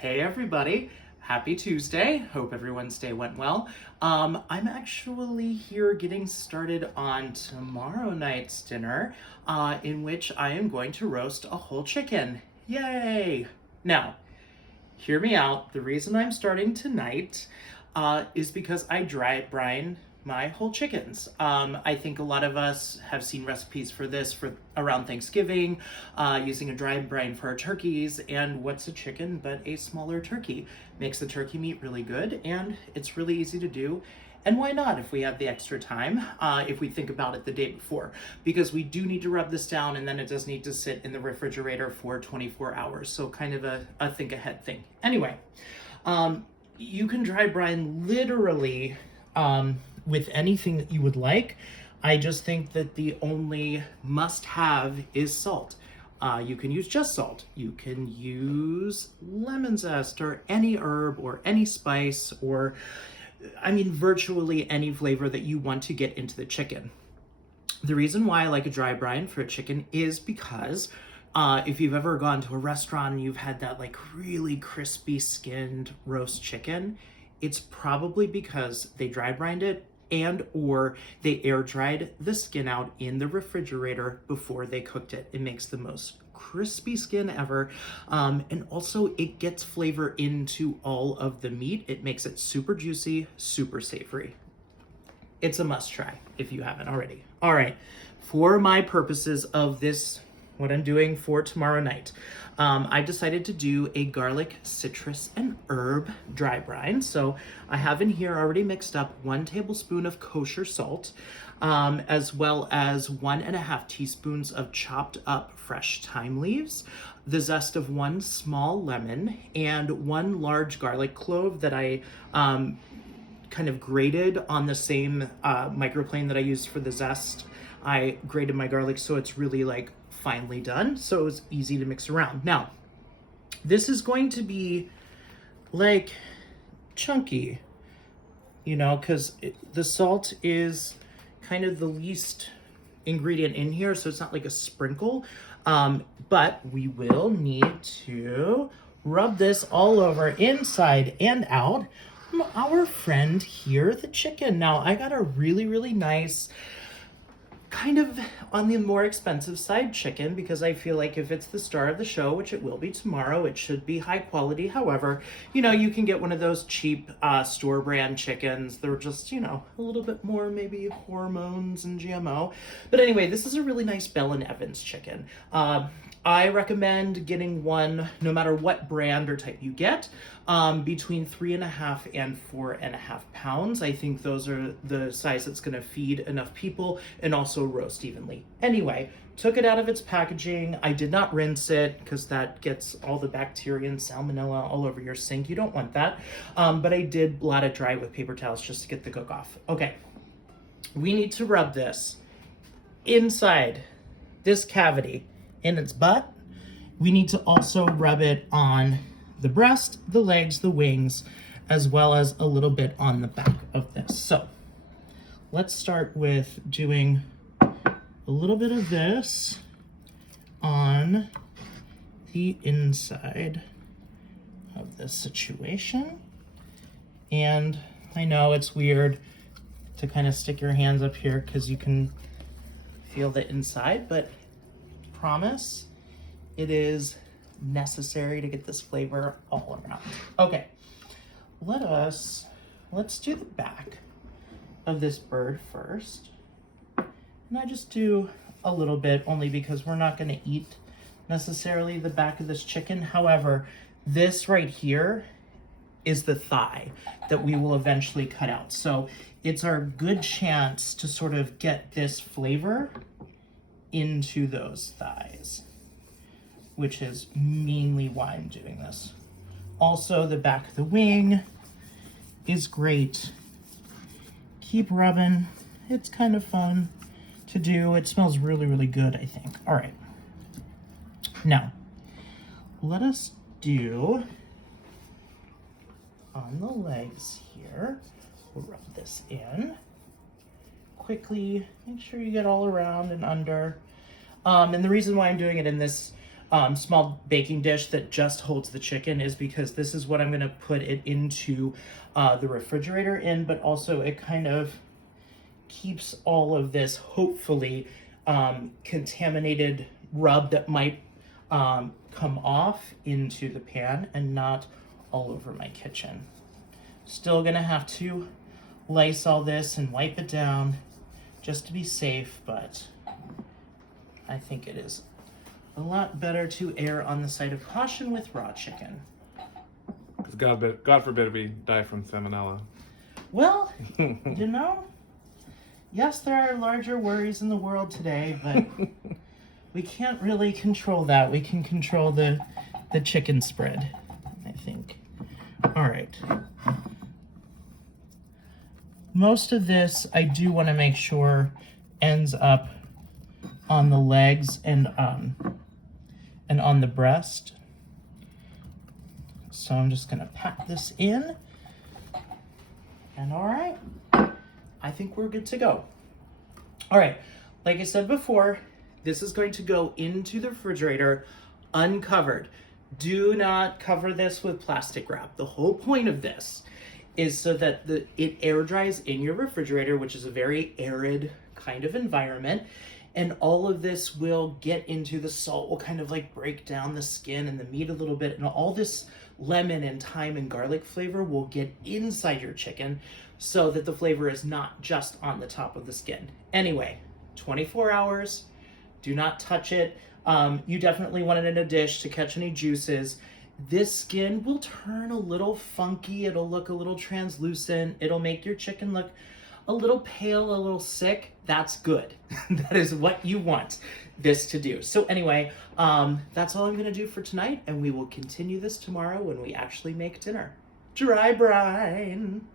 Hey everybody, happy Tuesday. Hope everyone's day went well. I'm actually here getting started on tomorrow night's dinner, in which I am going to roast a whole chicken. Yay! Now, hear me out. The reason I'm starting tonight is because I dry brine my whole chickens. I think a lot of us have seen recipes for this for around Thanksgiving, using a dry brine for our turkeys. And what's a chicken but a smaller turkey? Makes the turkey meat really good, and it's really easy to do. And why not if we have the extra time, if we think about it the day before? Because we do need to rub this down, and then it does need to sit in the refrigerator for 24 hours. So kind of a think ahead thing. Anyway, you can dry brine literally with anything that you would like. I just think that the only must have is salt. You can use just salt. You can use lemon zest or any herb or any spice or, I mean, virtually any flavor that you want to get into the chicken. The reason why I like a dry brine for a chicken is because if you've ever gone to a restaurant and you've had that like really crispy skinned roast chicken, it's probably because they dry brined it and or they air dried the skin out in the refrigerator before they cooked it. It makes the most crispy skin ever. And also it gets flavor into all of the meat. It makes it super juicy, super savory. It's a must try if you haven't already. All right, for my purposes of this, what I'm doing for tomorrow night, I decided to do a garlic, citrus, and herb dry brine. So I have in here already mixed up 1 tablespoon of kosher salt, as well as 1.5 teaspoons of chopped up fresh thyme leaves, the zest of 1 small lemon, and 1 large garlic clove that I kind of grated on the same microplane that I used for the zest. I grated my garlic so it's really like finely done, so it's easy to mix around. Now, this is going to be like chunky, you know, because the salt is kind of the least ingredient in here, so it's not like a sprinkle, but we will need to rub this all over inside and out. Our friend here, the chicken. Now, I got a really nice, kind of on the more expensive side chicken, because I feel like if it's the star of the show, which it will be tomorrow, it should be high quality. However, you know, you can get one of those cheap store brand chickens. They're just, you know, a little bit more maybe hormones and GMO. But anyway, this is a really nice Bell & Evans chicken. I recommend getting one, no matter what brand or type you get, between 3.5 and 4.5 pounds. I think those are the size that's going to feed enough people and also roast evenly. Anyway, took it out of its packaging. I did not rinse it because that gets all the bacteria and salmonella all over your sink. You don't want that. But I did let it dry with paper towels just to get the cook off. Okay, we need to rub this inside this cavity in its butt. We need to also rub it on the breast, the legs, the wings, as well as a little bit on the back of this. So let's start with doing a little bit of this on the inside of this situation. And I know it's weird to kind of stick your hands up here because you can feel the inside, but promise it is necessary to get this flavor all around. Okay, let's do the back of this bird first. And I just do a little bit only because we're not going to eat necessarily the back of this chicken. However, this right here is the thigh that we will eventually cut out. So it's our good chance to sort of get this flavor into those thighs, which is mainly why I'm doing this. Also, the back of the wing is great. Keep rubbing. It's kind of fun to do. It smells really good, I think. All right. Now, let us do on the legs here. We'll rub this in. Quickly, make sure you get all around and under. And the reason why I'm doing it in this small baking dish that just holds the chicken is because this is what I'm going to put it into the refrigerator in, but also it kind of keeps all of this, hopefully, contaminated rub that might come off into the pan and not all over my kitchen. Still gonna have to Lysol this and wipe it down just to be safe, but I think it is a lot better to err on the side of caution with raw chicken. Because God forbid we die from salmonella. Well, you know, yes, there are larger worries in the world today, but we can't really control that. We can control the chicken spread, I think. All right. Most of this I do want to make sure ends up on the legs and on the breast. So I'm just going to pack this in. And all right, I think we're good to go. All right, like I said before, this is going to go into the refrigerator uncovered. Do not cover this with plastic wrap. The whole point of this is so that it air dries in your refrigerator, which is a very arid kind of environment. And all of this will get into the salt, will kind of like break down the skin and the meat a little bit. And all this lemon and thyme and garlic flavor will get inside your chicken so that the flavor is not just on the top of the skin. Anyway, 24 hours, do not touch it. You definitely want it in a dish to catch any juices. This skin will turn a little funky. It'll look a little translucent. It'll make your chicken look a little pale, a little sick. That's good. That is what you want this to do. So anyway, that's all I'm gonna do for tonight, and we will continue this tomorrow when we actually make dinner. Dry brine.